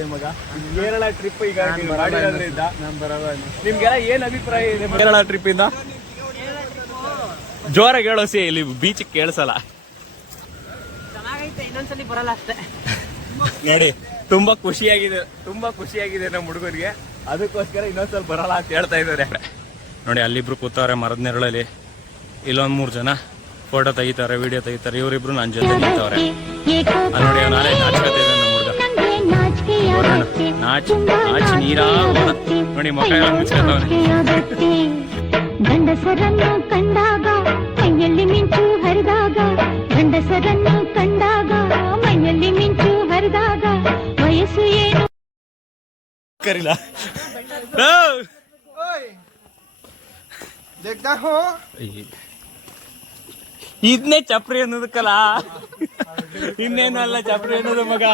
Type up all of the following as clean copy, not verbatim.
ಮಗ ಕೇರಳ ಟ್ರಿಪ್ ಈಗ ಮಾಡಿರೋದ್ರಿಂದ ನಿಮ್ಗೆಲ್ಲ ಏನ್ ಅಭಿಪ್ರಾಯ ಇದೆ ಕೇರಳ ಟ್ರಿಪ್ ಇಂದ? ಜೋರಾಗಿ ಹೇಳೋ ಸಿ, ಇಲ್ಲಿ ಬೀಚ್ ಕೇಳಿಸಲ್ಲ. ಇನ್ನೊಂದ್ಸಲಿ ಬರಲ್ಲ ಅಷ್ಟೇ. ನೋಡಿ ತುಂಬಾ ಖುಷಿಯಾಗಿದೆ ನಮ್ಮ ಹುಡುಗರಿಗೆ, ಅದಕ್ಕೋಸ್ಕರ ಇನ್ನೊಂದ್ಸಲ ಬರಲ್ಲ ಅಂತ ಹೇಳ್ತಾ ಇದ್ದಾರೆ. ನೋಡಿ ಅಲ್ಲಿಬ್ರು ಕೂತವ್ರೆ ಮರದ ನೆರಳಲ್ಲಿ, ಇಲ್ಲೊಂದ್ 3 ಜನ ಫೋಟೋ ತೆಗಿತಾರೆ, ವಿಡಿಯೋ ತೆಗಿತಾರೆ. ಇವರಿಬ್ರು ನನ್ನ ಜೊತೆ ನಿಂತವ್ರೆ. ನೋಡಿ ನಾಳೆ ನಾಚ್ಕತೆ ಇದೆ ನಮ್ಮ ಹುಡುಗ, ನಾಚಿ ನೀರಾ ನೋಡಿ ಮುಖ ಎಲ್ಲ ಮುಚ್ಕತವನೆ. ಗಂಡಸರನ್ನು ಕಂಡಾಗ ಮೈಯಲ್ಲಿ ಮಿಂಚು ಹರಿದಾಗ, ಗಂಡಸರನ್ನು ಕಂಡಾಗ ಮೈಯಲ್ಲಿ ಮಿಂಚು ಹರಿದಾಗ, ವಯಸ್ಸು ಏನು ಕರಿಲ್ಲ ಇದನ್ನೇ ಚಪ್ರಿ ಅನ್ನೋದಕ್ಕಲ್ಲ, ಇನ್ನೇನು ಅಲ್ಲ ಚಪ್ರಿ ಅನ್ನೋದು ಮಗ.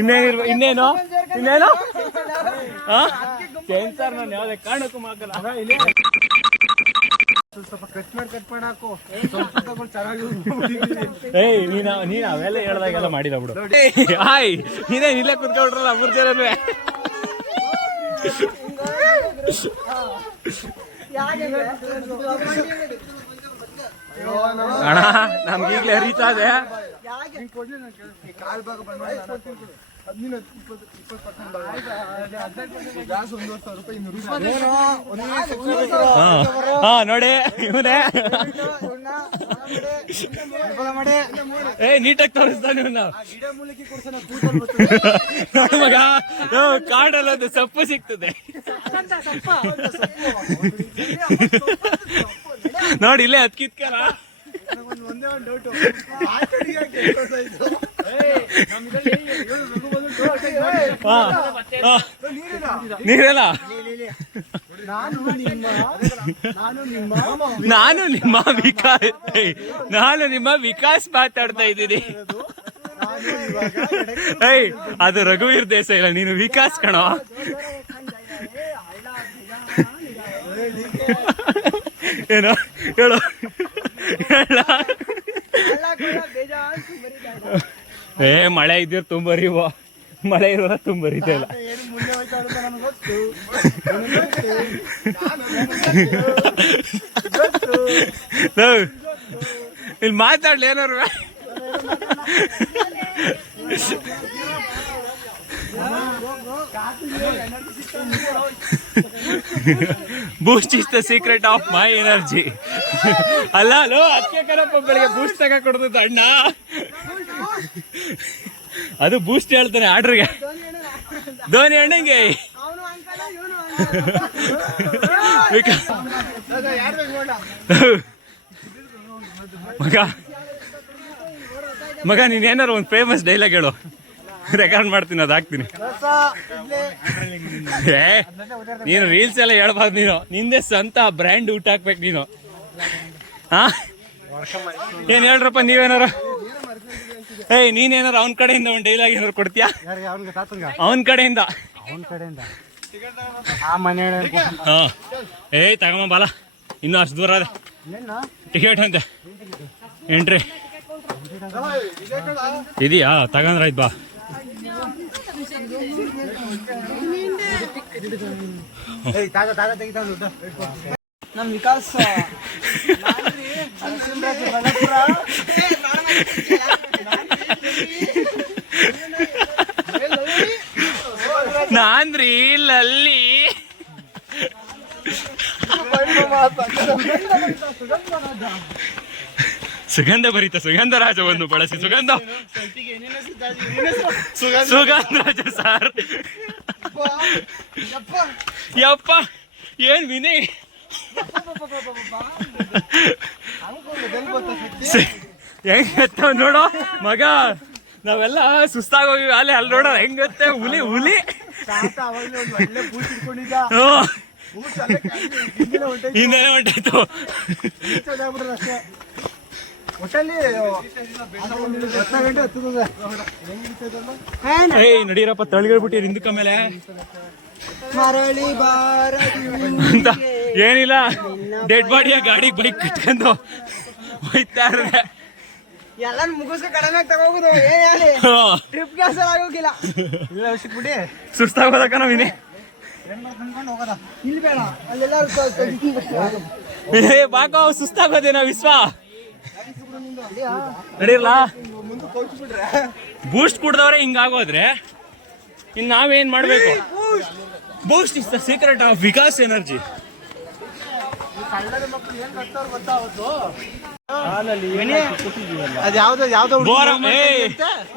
ಇನ್ನೇನು ಸೆನ್ಸರ್ ನಾನು ಯಾವ್ದೇ ಕಾರಣಕ್ಕೂ ಮಾಡಲ್ಲ. ನೀನ್ ಅವೆಲ್ಲ ಹೇಳ್ದಾಗೆಲ್ಲ ಮಾಡಿಲ್ಲ ಬಿಡು. ಹಾಯ್ ನೀನೇನ್ ಇಲ್ಲೇ ಕುತ್ಕೊಂಡ್ರಲ್ಲ 3 ಜನನು. ಅಣ್ಣ ನಮ್ಗೀಗ್ಲೇ ರೀಚ್ ಆದೆ. ನೋಡಿ ಇವನೇ ನೀಟಾಗಿ ತೋರಿಸ್ತಾನೆ ಇವನ್ನ. ನೋಡಿ ಮಗ ಕಾಡಲ್ಲದು ಸೊಪ್ಪು ಸಿಗ್ತದೆ ನೋಡಿ, ಇಲ್ಲೇ ಹತ್ಕಿತ್ಕರ. ನೀರಲ್ಲ ನಾನು ನಿಮ್ಮ ವಿಕಾಸ್ ಮಾತಾಡ್ತಾ ಇದ್ದೀನಿ. ಅದು ರಘುವೀರ್ ದೇಸಾಯಿ ಇಲ್ಲ, ನೀನು ವಿಕಾಸ್ ಕಣೋ. ಏನೋ ಹೇಳು. ಮಳೆ ಇದ್ದೀರ ತುಂಬರಿವ, ಮಳೆ ಇರೋರ ತುಂಬರಿತಾ ಇಲ್ಲ. ಇಲ್ಲಿ ಮಾತಾಡ್ಲಿ ಏನಾರು. Boost is the secret of my energy. ಅಲ್ಲ ಅದಕ್ಕೆ ಕರಪ್ಪ ಬೆಳಿಗ್ಗೆ ಬೂಸ್ಟ್ ತಗ ಕೊಡ್ತದ ಅಣ್ಣ. ಅದು ಬೂಸ್ಟ್ ಹೇಳ್ತಾನೆ ಆರ್ಡ್ರಿಗೆ. ಧೋನಿ ಅಣ್ಣಂಗೆ ಮಗ ನೀನೇನಾರು ಒಂದು ಫೇಮಸ್ ಡೈಲಾಗ್ ಹೇಳು, ರೆಕಾರ್ಡ್ ಮಾಡ್ತೀನಿ, ಅದು ಹಾಕ್ತೀನಿ. ನೀನು ರೀಲ್ಸ್ ಎಲ್ಲ ಹೇಳ್ಬಾರ್ದು, ನೀನು ನಿಂದೆ ಸ್ವಂತ ಬ್ರ್ಯಾಂಡ್ ಊಟ ಹಾಕ್ಬೇಕು ನೀನು. ಏನ್ ಹೇಳ್ರಪ್ಪ ನೀವೇನಾರ. ನೀನೇನಾರು ಅವನ ಕಡೆಯಿಂದ ಒಂದು ಡೈಲಾಗ್ ಏನಾರು ಕೊಡ್ತೀಯಾ? ಅವನ ಕಡೆಯಿಂದ ತಗೊಂಬ ಬಾಲ, ಇನ್ನು ಅಷ್ಟು ದೂರ ಅದ. ಟಿಕೆಟ್ ಅಂತೆ ಎಂಟ್ರಿ ಇದೆಯಾ? ತಗೊಂಡ್ರ ಆಯ್ತು ಬಾ. ನಮ್ ವಿಕಾಸ್ ನಾನ್ರಿ ಲಲ್ಲಿ ಸುಗಂಧ ಭರಿತ ಸುಗಂಧ ರಾಜವನ್ನು ಬಳಸಿ ಸುಗಂಧ ರಾಜ ಸರ್. ಯಪ್ಪ ಏನ್ ವಿನಯ್, ಹೆಂಗತ್ತ ನೋಡೋ ಮಗ. ನಾವೆಲ್ಲ ಸುಸ್ತಾಗೋಗಿ ಅಲ್ಲಿ ನೋಡೋ ಹೆಂಗತ್ತೆ ಹುಲಿ ಹಿಂದೆ ಹೊಂಟಾಯ್ತು. ನಡೀರಪ್ಪ ತಳಿಗಳ್ಬಿಟ್ಟಿರಿ ಹಿಂದಕ್ಕ ಮೇಲೆ ಅಂತ ಏನಿಲ್ಲ, ಡೆಡ್ ಬಾಡಿಯ ಗಾಡಿ ಬೈಕ್ ಕಟ್ಕೊಂಡು ಹೋಯ್ತಾ ಇರೋದೆ. ಎಲ್ಲಾನು ಮುಗಿಸ್ಕೊ ಕಡಿಮೆ ತಗೋಗುದು ಏನ್ ಹೇಳಿ ಟ್ರಿಪ್ ಕ್ಯಾನ್ಸಲ್ ಆಗೋಗಿಲ್ಲ. ಇಲ್ಲ ಬಿಡಿ ಸುಸ್ತಾಗೋದಕ್ಕ ನಾವಿನಿ ಹೋಗೋದ ಇಲ್ಲಿ ಬೇಡ ಅಲ್ಲೆಲ್ಲಾರು ಬಾಕ ಸುಸ್ತಾಗೋದೇನ ವಿಶ್ವ ನಡೀರ್ಲ ಬೂಸ್ಟ್ ಕುಡ್ದವ್ರೆ ಹಿಂಗಾಗೋದ್ರೆ ಇನ್ ನಾವೇನ್ ಮಾಡ್ಬೇಕು? Boost is the secret of Vikas energy. ಯಾವ್ದೋ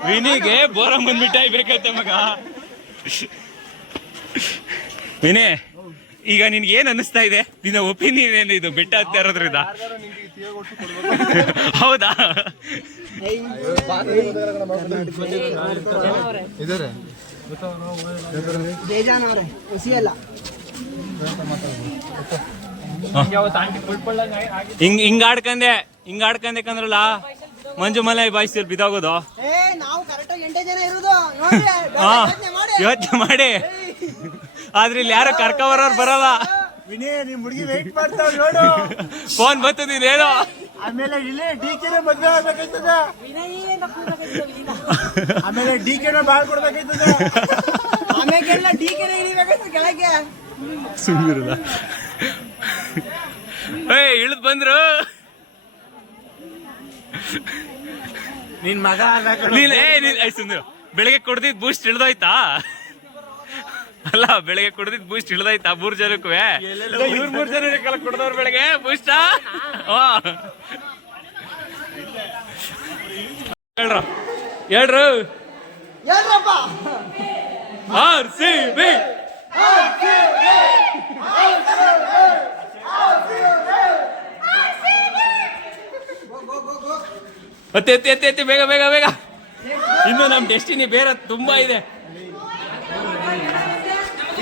ವಿನಿಗೆ ಬೋರಮ್ಮನ್ ಮಿಠಾಯಿ ಬೇಕಂತೆ ಮಗ. ವಿನಿ, ಈಗ ನಿನ್ಗೆ ಏನ್ ಅನ್ನಿಸ್ತಾ ಇದೆ? ನಿನ್ನ ಒಪಿನಿಯನ್ ಏನು ಇದು ಬೆಟ್ಟ ಹತ್ತಾ ಇರೋದ್ರಿಂದ? ಹೌದಾ? ಹಿಂಗ್ ಆಡ್ಕಂದೆ ಕಂದ್ರಲ್ಲ ಮಂಜು ಮಲೆ ಬಾಯಿಸ್ತೀರ್ ಬಿದ್ದೋಗೋದು. ನಾವು ಕರೆಕ್ಟಾಗಿ 8 ಜನ ಇರೋದು ಯೋಚನೆ ಮಾಡಿ. ಆದ್ರೆ ಇಲ್ಲಿ ಯಾರು ಕರ್ಕೊಂಬರೋರು ಬರಲ್ಲ. ನಿಮ್ ಹುಡುಗಿ ವೇಟ್ ಮಾಡ್ತಾವ್ ನೋಡು. ಫೋನ್ ಬರ್ತದೆ ಏನೋ. ಆಮೇಲೆ ಇಲ್ಲೇ ಡಿಕೆನ ಮದ್ವೆ ಆಗ್ಬೇಕಾಯ್ತದ. ಆಮೇಲೆ ಡಿಕೆನ ಬಾಳ್ ಕೊಡ್ಬೇಕಾಯ್ತದ. ಆಮೇಲೆಲ್ಲ ಡಿಕೆನ ಇಳಿಬೇಕಾಯ್ತದ ಕೆಳಗೆ. ಸುಂದರಲ್ಲ ಇಳಿದ್ ಬಂದ್ರು. ನಿನ್ ಮಗ ಸುಂದರ ಬೆಳಗ್ಗೆ ಕೊಡ್ದಿದ್ ಬೂಸ್ಟ್ ಇಳ್ದೋಯ್ತಾ? ಅಲ್ಲ, ಬೆಳಗ್ಗೆ ಕುಡ್ದಿದ್ ಬೂಸ್ಟ್ ಇಳ್ದೈತಾ 3 ಜನಕ್ಕೂ? ಇವ್ರು 3 ಜನ ಕುಡ್ದವ್ರು ಬೆಳಗ್ಗೆ ಬೂಸ್ಟ್. ಹೇಳ್ರು ಹೇಳ್ರಪ್ಪ. RCB ಎತ್ತಿ ಬೇಗ ಬೇಗ ಬೇಗ. ಇನ್ನು ನಮ್ ಡೆಸ್ಟಿನಿ ಬೇರೆ ತುಂಬಾ ಇದೆ.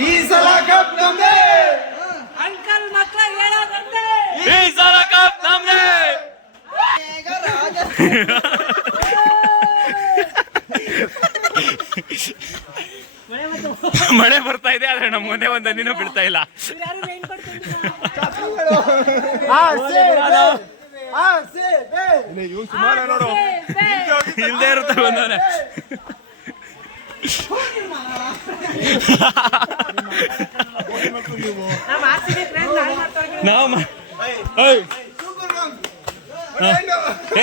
ಈ ಸಲ ಕಪ್ ನಮ್ದೇ. ಅಂಕಲ್ ಮಕ್ಕಳ ಹೇಳೋದಂತೆ ಈ ಸಲ ಕಪ್ ನಮ್ದೇ. ಮಳೆ ಬರ್ತಾ ಇದೆ, ಆದ್ರೆ ನಮ್ ಮುಂದೆ ಒಂದ್ ಹನಿನೂ ಬೀಳ್ತಾ ಇಲ್ಲ. ಇಲ್ದೇ ಇರುತ್ತೆ ಬಂದವನೆ.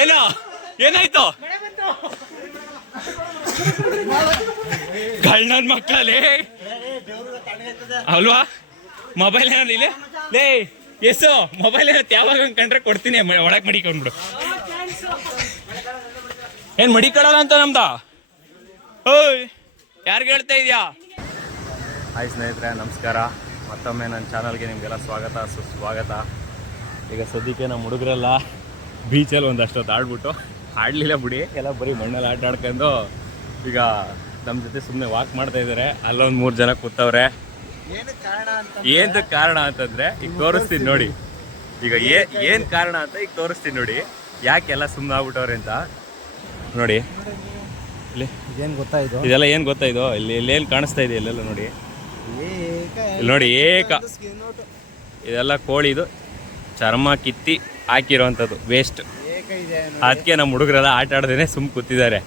ಏನೋ ಏನಾಯ್ತು? ಕಳ್ಳನ್ ಮಕ್ಕಳಲ್ಲಿ ಅಲ್ವಾ? ಮೊಬೈಲ್ ಏನಾದ್ರು ಇಲ್ಲ ಲೇ ಎಸೋ ಮೊಬೈಲ್ ಏನತ್ ಯಾವಾಗ ಕಂಡ್ರೆ ಕೊಡ್ತೀನಿ, ಒಳಗ್ ಮಡಿಕೊಂಡ್ಬಿಡು. ಏನ್ ಮಡಿಕೊಳ್ಳಲ್ಲ ಅಂತ ನಮ್ದ? ಓಯ್ ಯಾರಿಗೆ ಹೇಳ್ತಾ ಇದೆಯಾ? ಹಾಯ್ ಸ್ನೇಹಿತರೆ, ನಮಸ್ಕಾರ. ಮತ್ತೊಮ್ಮೆ ನನ್ನ ಚಾನಲ್ಗೆ ನಿಮಗೆಲ್ಲ ಸ್ವಾಗತ ಸುಸ್ವಾಗತ. ಈಗ ಸದ್ಯಕ್ಕೆ ನಮ್ಮ ಹುಡುಗರೆಲ್ಲ ಬೀಚಲ್ಲಿ ಒಂದಷ್ಟೊತ್ತು ಆಡ್ಬಿಟ್ಟು ಆಡಲಿಲ್ಲ ಬಿಡಿ, ಎಲ್ಲ ಬರೀ ಮಣ್ಣಲ್ಲಿ ಆಟ ಆಡ್ಕೊಂಡು ಈಗ ನಮ್ಮ ಜೊತೆ ಸುಮ್ಮನೆ ವಾಕ್ ಮಾಡ್ತಾ ಇದ್ದಾರೆ. ಅಲ್ಲೊಂದು 3 ಜನ ಕೂತವ್ರೆ. ಏನಕ್ಕೆ ಕಾರಣ ಅಂತಂದರೆ ಈಗ ತೋರಿಸ್ತೀನಿ ನೋಡಿ. ಈಗ ಏನು ಕಾರಣ ಅಂತ ಈಗ ತೋರಿಸ್ತೀನಿ ನೋಡಿ. ಯಾಕೆಲ್ಲ ಸುಮ್ಮನೆ ಆಗ್ಬಿಟ್ಟವ್ರೆ ಅಂತ ನೋಡಿ. ಇಲ್ಲಿ ಇದೇನು ಗೊತ್ತಾಯ್ತು? ಇದೆಲ್ಲ ಏನು ಗೊತ್ತಾಯ್ತು? ಇಲ್ಲಿ ಏನು ಕಾಣಿಸ್ತಾ ಇದೆ ಇಲ್ಲೆಲ್ಲ ನೋಡಿ. ಇಲ್ಲಿ ನೋಡಿ ಏಕ ಇದೆಲ್ಲ ಕೋಳಿದು ಚರ್ಮ ಕಿತ್ತಿ ಹಾಕಿರೋವಂಥದ್ದು ವೇಸ್ಟ್. ಅದಕ್ಕೆ ನಮ್ಮ ಹುಡುಗರೆಲ್ಲ ಆಟ ಆಡ್ದೇನೆ ಸುಮ್ಮನೆ ಕೂತಿದ್ದಾರೆ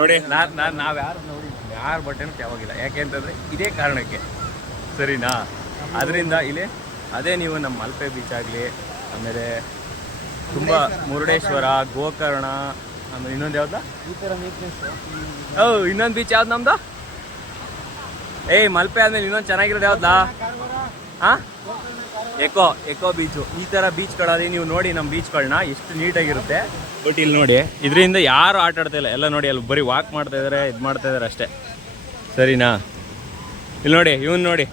ನೋಡಿ. ನಾವು ಯಾರು ಬಟ್ಟೆನೂ ಯಾವಾಗಿಲ್ಲ. ಯಾಕೆ ಅಂತಂದರೆ ಇದೇ ಕಾರಣಕ್ಕೆ, ಸರಿನಾ? ಅದರಿಂದ ಇಲ್ಲಿ ಅದೇ ನೀವು ನಮ್ಮ ಮಲ್ಪೆ ಬೀಚ್ ಆಗಲಿ, ಆಮೇಲೆ ತುಂಬ ಮುರುಡೇಶ್ವರ, ಗೋಕರ್ಣ, ಆಮೇಲೆ ಇನ್ನೊಂದು ಯಾವ್ದ? ಇನ್ನೊಂದು ಬೀಚ್ ಯಾವ್ದು ನಮ್ದು? ಮಲ್ಪೆ ಆದ್ಮೇಲೆ ಇನ್ನೊಂದು ಚೆನ್ನಾಗಿರೋದು ಯಾವ್ದಾ? Eco beach. ಈ ಥರ ಬೀಚ್ಗಳಲ್ಲಿ ನೀವು ನೋಡಿ ನಮ್ಮ ಬೀಚ್ಗಳನ್ನ ಎಷ್ಟು ನೀಟಾಗಿರುತ್ತೆ. ಬಟ್ ಇಲ್ಲಿ ನೋಡಿ ಇದರಿಂದ ಯಾರು ಆಟ ಆಡ್ತಾ ಇಲ್ಲ. ಎಲ್ಲ ನೋಡಿ ಅಲ್ಲಿ ಬರೀ ವಾಕ್ ಮಾಡ್ತಾ ಇದ್ದಾರೆ, ಇದು ಮಾಡ್ತಾ ಇದ್ದಾರೆ ಅಷ್ಟೇ, ಸರಿನಾ? ಇಲ್ಲಿ ನೋಡಿ ಇವನು ನೋಡಿ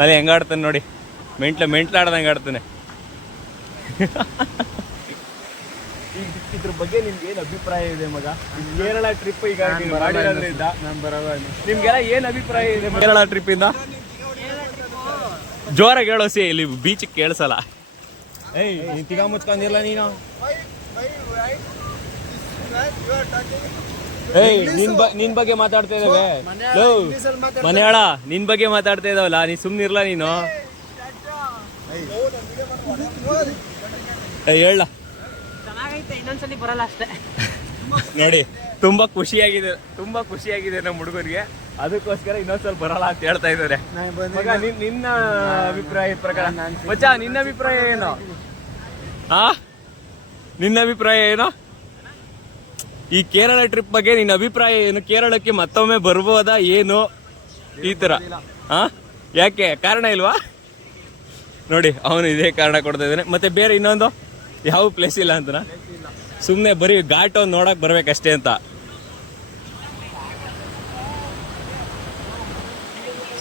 ಅಲ್ಲಿ ಹೆಂಗಾಡ್ತಾನೆ ನೋಡಿ. ಮೆಂಟ್ಲಾಡ್ದಂಗೆ ಆಡ್ತಾನೆ. ಇದ್ರ ಬಗ್ಗೆ ನಿಮ್ಗೆ ಏನು ಅಭಿಪ್ರಾಯ ಇದೆ ಮಗ? ಕೇರಳ ಟ್ರಿಪ್ ಈಗ ಮಾಡಿರೋದ್ರಿಂದ ನಿಮ್ಗೆಲ್ಲ ಏನು ಅಭಿಪ್ರಾಯ ಇದೆ ಕೇರಳ ಟ್ರಿಪ್ಪಿಂದ? ಜೋರಾಗಿ ಹೇಳೋಸಿ, ಇಲ್ಲಿ ಬೀಚ್ ಕೇಳಿಸಲ್ಲ. ನೀನ್ ತಿಗ ಮುಚ್ಕೊಂಡಿಲ್ಲ ನೀನು. ನಿನ್ ಬಗ್ಗೆ ಮಾತಾಡ್ತಾ ಇದ್ದಾವೆ ಮನೆಯಾಳ, ನಿನ್ ಬಗ್ಗೆ ಮಾತಾಡ್ತಾ ಇದಾವಲ್ಲ, ನೀನ್ ಸುಮ್ನಿರ್ಲ ನೀನು. ಹೇಳ ಚೆನ್ನಾಗೈತೆ, ಇನ್ನೊಂದ್ಸಲಿ ಬರಲ್ಲ ಅಷ್ಟೇ. ನೋಡಿ ತುಂಬಾ ಖುಷಿಯಾಗಿದೆ ನಮ್ಮ ಹುಡುಗರಿಗೆ, ಅದಕ್ಕೋಸ್ಕರ ಇನ್ನೊಂದ್ಸಲ ಬರಲ್ಲ ಅಂತ ಹೇಳ್ತಾ ಇದ್ದಾರೆ. ಮಗ, ನಿನ್ನ ಅಭಿಪ್ರಾಯದ ಪ್ರಕಾರ ಮಚ್ಚ, ನಿನ್ನ ಅಭಿಪ್ರಾಯ ಏನು? ನಿನ್ನ ಅಭಿಪ್ರಾಯ ಏನು ಈ ಕೇರಳ ಟ್ರಿಪ್ ಬಗ್ಗೆ? ನಿನ್ನ ಅಭಿಪ್ರಾಯ ಏನು? ಕೇರಳಕ್ಕೆ ಮತ್ತೊಮ್ಮೆ ಬರ್ಬೋದಾ ಏನು ಈ ತರ? ಯಾಕೆ, ಕಾರಣ ಇಲ್ವಾ? ನೋಡಿ ಅವನು ಇದೇ ಕಾರಣ ಕೊಡ್ತಾ ಇದ್ದಾನೆ. ಮತ್ತೆ ಬೇರೆ ಇನ್ನೊಂದು ಯಾವ ಪ್ಲೇಸ್ ಇಲ್ಲ ಅಂತನಾ? ಸುಮ್ಮನೆ ಬರೀ ಘಾಟ್ ಒಂದು ನೋಡಕ್ ಬರ್ಬೇಕಷ್ಟೇ ಅಂತ.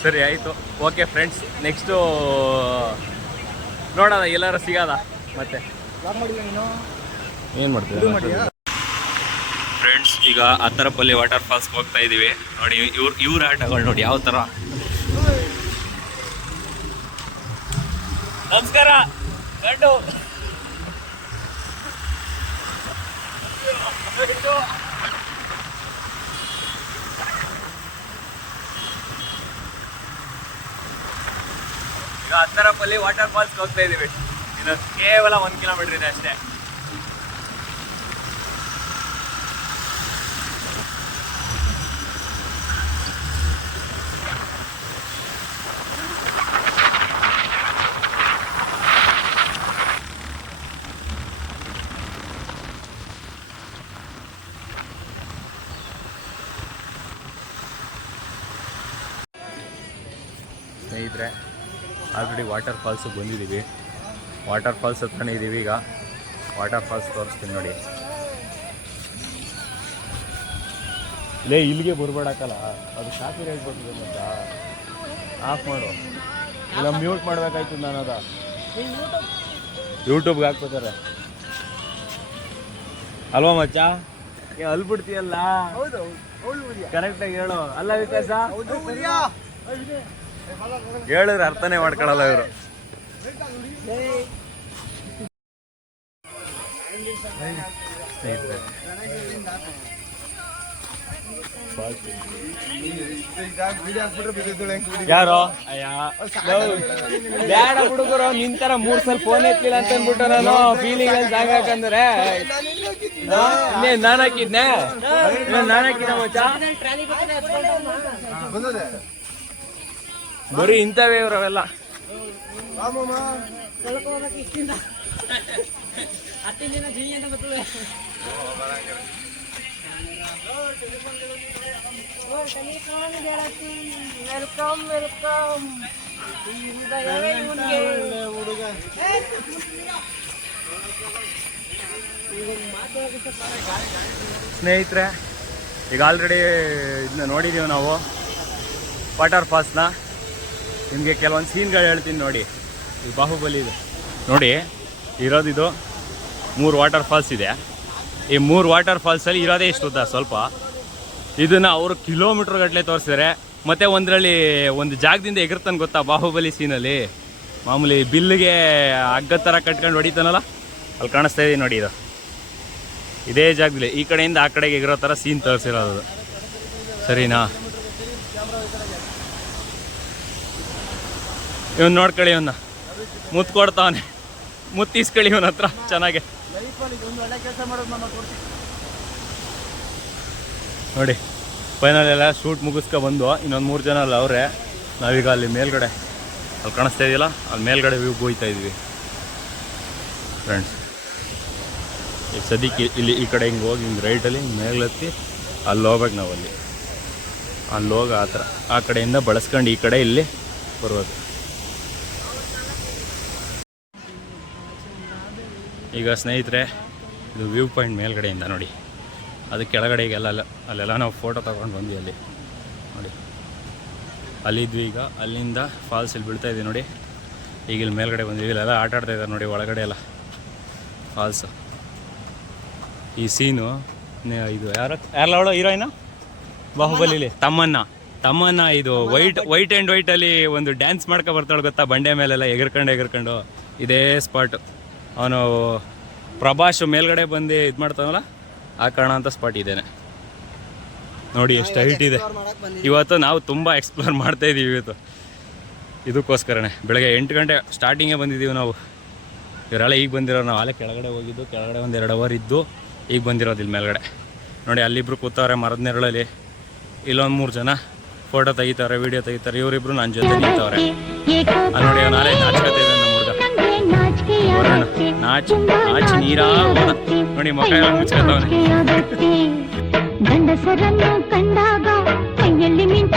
ಸರಿ ಆಯ್ತು, ಓಕೆ ಫ್ರೆಂಡ್ಸ್, ನೆಕ್ಸ್ಟು ನೋಡೋಣ, ಎಲ್ಲಾರು ಸಿಗೋದ ಮತ್ತೆ. ಏನ್ ಮಾಡ್ತೀವಿ ಫ್ರೆಂಡ್ಸ್? ಈಗ ಅತ್ತರಪಲ್ಲಿ ವಾಟರ್ ಫಾಲ್ಸ್ ಹೋಗ್ತಾ ಇದೀವಿ. ನೋಡಿ ಇವ್ರ ಆಟಗಳು ನೋಡಿ ಯಾವ ತರ. ನಮಸ್ಕಾರ ಗಂಡು. ಈಗ ಅತ್ತರಪಲ್ಲಿ ವಾಟರ್ ಫಾಲ್ಸ್ ಹೋಗ್ತಾ ಇದೀವಿ. ಇನ್ನು ಕೇವಲ 1 ಕಿಲೋಮೀಟರ್ ಇದೆ ಅಷ್ಟೇ. ಸ್ನೇಹಿತರೆ, ಆಲ್ರೆಡಿ ವಾಟರ್ ಫಾಲ್ಸ್ ಬಂದಿದ್ದೀವಿ. ವಾಟರ್ ಫಾಲ್ಸ್ ಹತ್ರನೇ ಇದ್ದೀವಿ. ಈಗ ವಾಟರ್ ಫಾಲ್ಸ್ ತೋರಿಸ್ತೀನಿ ನೋಡಿ. ಲೇ, ಇಲ್ಲಿಗೆ ಬರ್ಬೇಡಕ್ಕಲ್ಲ, ಅದು ಕಾಪಿ ರೈಟ್ ಬರ್ತದೆ ಮತ್ತ. ಆಫ್ ಮಾಡು, ಇಲ್ಲ ಮ್ಯೂಟ್ ಮಾಡ್ಬೇಕಾಯ್ತು ನಾನು. ಅದ ಯೂಟ್ಯೂಬ್ಗೆ ಹಾಕ್ಕೋತಾರೆ ಅಲ್ವಾ ಮಚ್ಚ? ಅಲ್ಬಿಡ್ತೀಯಲ್ಲ, ಕರೆಕ್ಟಾಗಿ ಹೇಳು. ಅಲ್ಲ ವಿಕಾಸ, ಹೇಳಿದ್ರೆ ಅರ್ಥನೇ ಮಾಡ್ಕೊಳಲ್ಲ ಇವರು. ಯಾರೋ ಬ್ಯಾಡ ಹುಡುಗರು ನಿಂತರ 3 ಸಲ ಫೋನ್ ಎತ್ತಿಲ್ಲ ಅಂತ ಅಂದ್ಬಿಟ್ಟು ನಾನು ಫೀಲಿಂಗ್ ಅಲ್ಲಿ ಜಾಗಂದ್ರೆ ನಾನು ಹಾಕಿದ್ನೆ. ನಾನು ಹಾಕಿದ ಮಚ್ಚ, ಬರೀ ಇಂಥವೇ ಇವ್ರವೆಲ್ಲ. Welcome welcome. ಸ್ನೇಹಿತರೆ, ಈಗ ಆಲ್ರೆಡಿ ಇದನ್ನ ನೋಡಿದ್ದೀವಿ ನಾವು ವಾಟರ್ ಫಾಲ್ಸ್ನ. ನಿಮಗೆ ಕೆಲವೊಂದು ಸೀನ್ಗಳು ಹೇಳ್ತೀನಿ ನೋಡಿ. ಈ ಬಾಹುಬಲಿ ಇದೆ ನೋಡಿ, ಇರೋದಿದು 3 ವಾಟರ್ ಫಾಲ್ಸ್ ಇದೆ. ಈ 3 ವಾಟರ್ ಫಾಲ್ಸಲ್ಲಿ ಇರೋದೇ ಇಷ್ಟು ಉದ್ದ ಸ್ವಲ್ಪ. ಇದನ್ನು ಅವರು ಕಿಲೋಮೀಟ್ರ್ ಗಟ್ಟಲೆ ತೋರಿಸಿದ್ದಾರೆ. ಮತ್ತು ಒಂದರಲ್ಲಿ ಒಂದು ಜಾಗದಿಂದ ಎಗರ್ತಾನೆ ಗೊತ್ತಾ, ಬಾಹುಬಲಿ ಸೀನಲ್ಲಿ ಮಾಮೂಲಿ ಬಿಲ್ಲಿಗೆ ಹಗ್ಗದ ಥರ ಕಟ್ಕೊಂಡು ಹೊಡಿತಾನಲ್ಲ, ಅಲ್ಲಿ ಕಾಣಿಸ್ತಾ ಇದೆ ನೋಡಿ. ಇದು ಇದೇ ಜಾಗದಲ್ಲಿ ಈ ಕಡೆಯಿಂದ ಆ ಕಡೆಗೆ ಎಗರೋ ಥರ ಸೀನ್ ತೋರಿಸಿರೋದು, ಸರಿನಾ? ಇವನು ನೋಡ್ಕೊಳ್ಳಿ, ಇವನ್ನ ಮುತ್ಕೊಡ್ತಾವನೆ, ಮುತ್ತಿಸ್ಕೊಳ್ಳಿ ಇವನ ಹತ್ರ ಚೆನ್ನಾಗೆ ನೋಡಿ. ಫೈನಲ್ ಎಲ್ಲ ಶೂಟ್ ಮುಗಿಸ್ಕೊ ಬಂದು ಇನ್ನೊಂದು 3 ಜನ ಅಲ್ಲ ಅವರೇ. ನಾವೀಗ ಅಲ್ಲಿ ಮೇಲ್ಗಡೆ, ಅಲ್ಲಿ ಕಾಣಿಸ್ತಾ ಇದೆಯಲ್ಲ, ಅಲ್ಲಿ ಮೇಲ್ಗಡೆ ವ್ಯೂಗೆ ಹೋಗ್ತಾ ಇದ್ವಿ ಫ್ರೆಂಡ್ಸ್. ಈಗ ಸದ್ಯಕ್ಕೆ ಇಲ್ಲಿ ಈ ಕಡೆ ಹಿಂಗೆ ಹೋಗಿ ಹಿಂಗೆ ರೈಟಲ್ಲಿ ಹಿಂಗೆ ಮೇಲತ್ತಿ ಅಲ್ಲಿ ಹೋಗ್ಬೇಕು ನಾವು. ಅಲ್ಲಿ ಹೋಗಿ ಆ ಥರ ಆ ಕಡೆಯಿಂದ ಬಳಸ್ಕೊಂಡು ಈ ಕಡೆ ಇಲ್ಲಿ ಬರ್ಬೋದು. ಈಗ ಸ್ನೇಹಿತರೆ, ಇದು ವ್ಯೂ ಪಾಯಿಂಟ್ ಮೇಲ್ಗಡೆಯಿಂದ ನೋಡಿ, ಅದು ಕೆಳಗಡೆಗೆಲ್ಲ ಅಲ್ಲೆಲ್ಲ ನಾವು ಫೋಟೋ ತಗೊಂಡು ಬಂದ್ವಿ. ಅಲ್ಲಿ ನೋಡಿ, ಅಲ್ಲಿದ್ವಿ. ಈಗ ಅಲ್ಲಿಂದ ಫಾಲ್ಸ್ ಇಲ್ಲಿ ಬೀಳ್ತಾ ಇದ್ದೀವಿ ನೋಡಿ. ಈಗ ಇಲ್ಲಿ ಮೇಲ್ಗಡೆ ಬಂದಿದ್ವಿ, ಇಲ್ಲೆಲ್ಲ ಆಟ ಆಡ್ತಾ ಇದ್ದಾರೆ ನೋಡಿ ಒಳಗಡೆ ಎಲ್ಲ ಫಾಲ್ಸು. ಈ ಸೀನು ಇದು ಯಾರೆಲ್ಲ ಅವಳು ಹೀರೋಯಿನ ಬಾಹುಬಲಿಲಿ ತಮ್ಮನ್ನ ಇದು ವೈಟ್ ಆ್ಯಂಡ್ ವೈಟಲ್ಲಿ ಒಂದು ಡ್ಯಾನ್ಸ್ ಮಾಡ್ಕೊ ಬರ್ತಾಳೆ ಗೊತ್ತಾ, ಬಂಡೆ ಮೇಲೆಲ್ಲ ಎಗರ್ಕೊಂಡು. ಇದೇ ಸ್ಪಾಟ್ ಅವನು ಪ್ರಭಾಸ್ ಮೇಲ್ಗಡೆ ಬಂದು ಇದು ಮಾಡ್ತಾನಲ್ಲ, ಆ ಕಾರಣ ಅಂತ ಸ್ಪಾಟ್ ಇದ್ದೇನೆ ನೋಡಿ. ಎಷ್ಟು ಹೈಟ್ ಇದೆ. ಇವತ್ತು ನಾವು ತುಂಬ ಎಕ್ಸ್ಪ್ಲೋರ್ ಮಾಡ್ತಾ ಇದ್ದೀವಿ ಇವತ್ತು. ಇದಕ್ಕೋಸ್ಕರನೇ ಬೆಳಗ್ಗೆ 8 ಗಂಟೆ ಸ್ಟಾರ್ಟಿಂಗೇ ಬಂದಿದ್ದೀವಿ ನಾವು. ಇವರೆಲ್ಲ ಈಗ ಬಂದಿರೋರು. ನಾವು ಅಲ್ಲೇ ಕೆಳಗಡೆ ಹೋಗಿದ್ದು, ಕೆಳಗಡೆ ಒಂದು 2 ಅವರ್ ಇದ್ದು ಈಗ ಬಂದಿರೋದು ಇಲ್ಲಿ ಮೇಲ್ಗಡೆ. ನೋಡಿ ಅಲ್ಲಿಬ್ರು ಕೂತವ್ರೆ ಮರದ ನೆರಳಲ್ಲಿ. ಇಲ್ಲೊಂದು 3 ಜನ ಫೋಟೋ ತೆಗಿತಾರೆ, ವಿಡಿಯೋ ತೆಗಿತಾರೆ. ಇವರಿಬ್ರು ನನ್ನ ಜೊತೆ ನಿಂತವ್ರೆ. ನೋಡಿ ನಾಳೆ ನಾಚ್ಕತೆ ಇದೆ ನಮ್ಮ ಹುಡುಗ ವರುಣ. ನಾಚಿ ನೀರಾ ನೋಡಿ ಮಕ್ಕ ಎಲ್ಲ ಮುಚ್ಕೊತಾವನೆ. ಗಂಡಸರನ್ನು ಕಂಡಾಗ ಕೈಯಲ್ಲಿ ಮಿಂಚು